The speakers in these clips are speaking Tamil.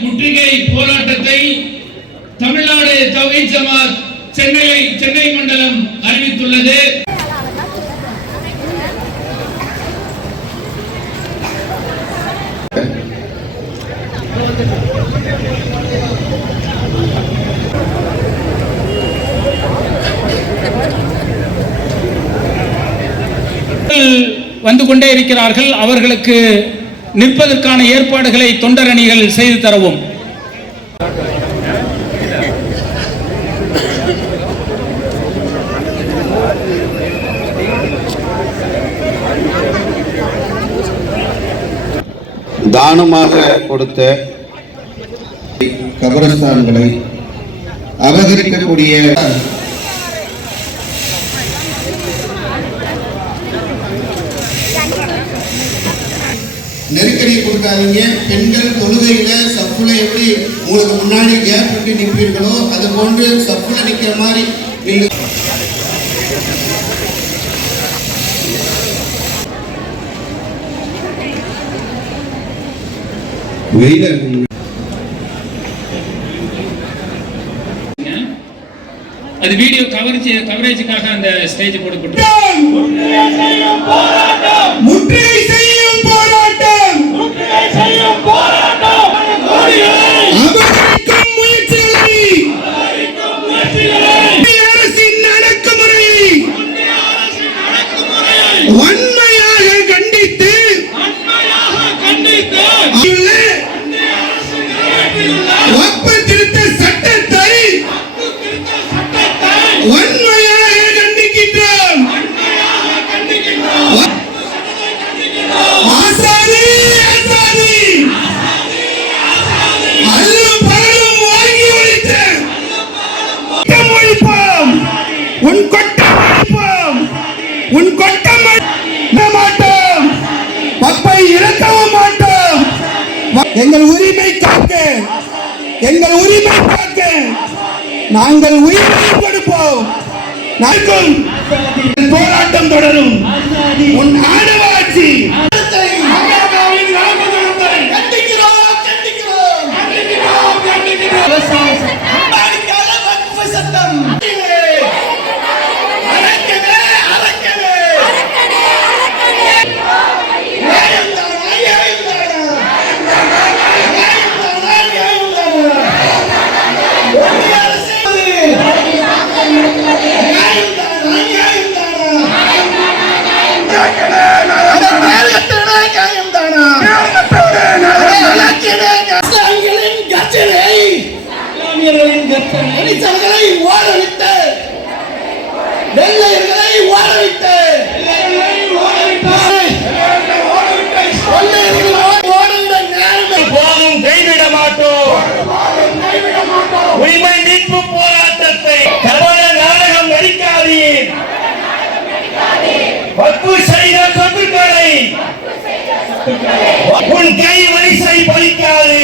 முற்றுகை போராட்டத்தை தமிழ்நாடு தௌஹீத் ஜமாத் சென்னையை சென்னை மண்டலம் அறிவித்துள்ளது. வந்து கொண்டே இருக்கிறார்கள். அவர்களுக்கு நிற்பதற்கான ஏற்பாடுகளை தொண்டரணிகள் செய்து தரவும். தானமாக கொடுத்த கபரஸ்தான்களை அபகரிக்கக்கூடிய நெருக்கடியை கொடுக்காதீங்க. பெண்கள் தொழுகையில சப்புல எப்படி உங்களுக்கு முன்னாடி கேப் விட்டு நிற்பீர்களோ அது போன்று சப்புல நிக்கிற மாதிரி நீங்க வெயில அது வீடியோ கவரேஜ் கவரேஜுக்காக அந்த ஸ்டேஜ் போடப்பட்டு முற்றுகை வன்மையாக கண்டித்து திருத்த சட்டத்தை உன் கொட்டம் ஒழிப்போம் உன் கொட்டம் மாட்டோம். பப்பை இறக்கவும் மாட்டோம். எங்கள் உரிமை காக்க எங்கள் உரிமை காக்க நாங்கள் உயிரை கொடுப்போம். நாங்கள் போராட்டம் தொடரும். உன் ஆணவாட்சி கண்டிக்கிறோம். கண்டிக்கிறோம். உன் கை வரிசை பலிக்காது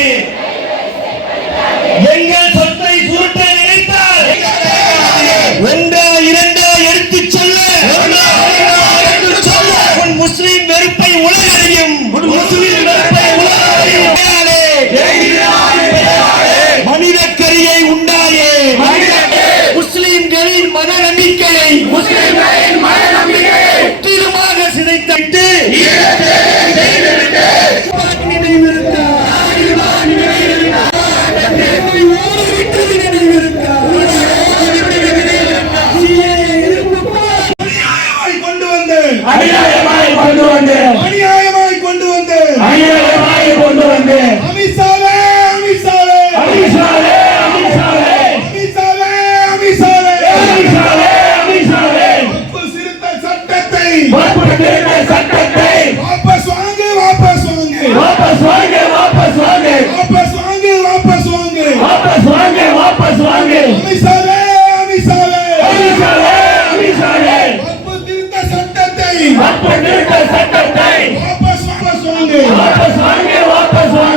எங்கள் சொத்தை சுருட்ட நினைத்தால் ஒன்றா இரண்டா எடுத்துச் சொல்ல உன் முஸ்லிம் வெறுப்பை உலகறியும். முஸ்லிம் வெறுப்பை உலகறியும். மனித கரியை உண்டாயே. முஸ்லிம்களின் மன நம்பிக்கையை முஸ்லிம்களின் மன நம்பிக்கையை முற்றிலுமாக சிதைத்து Papa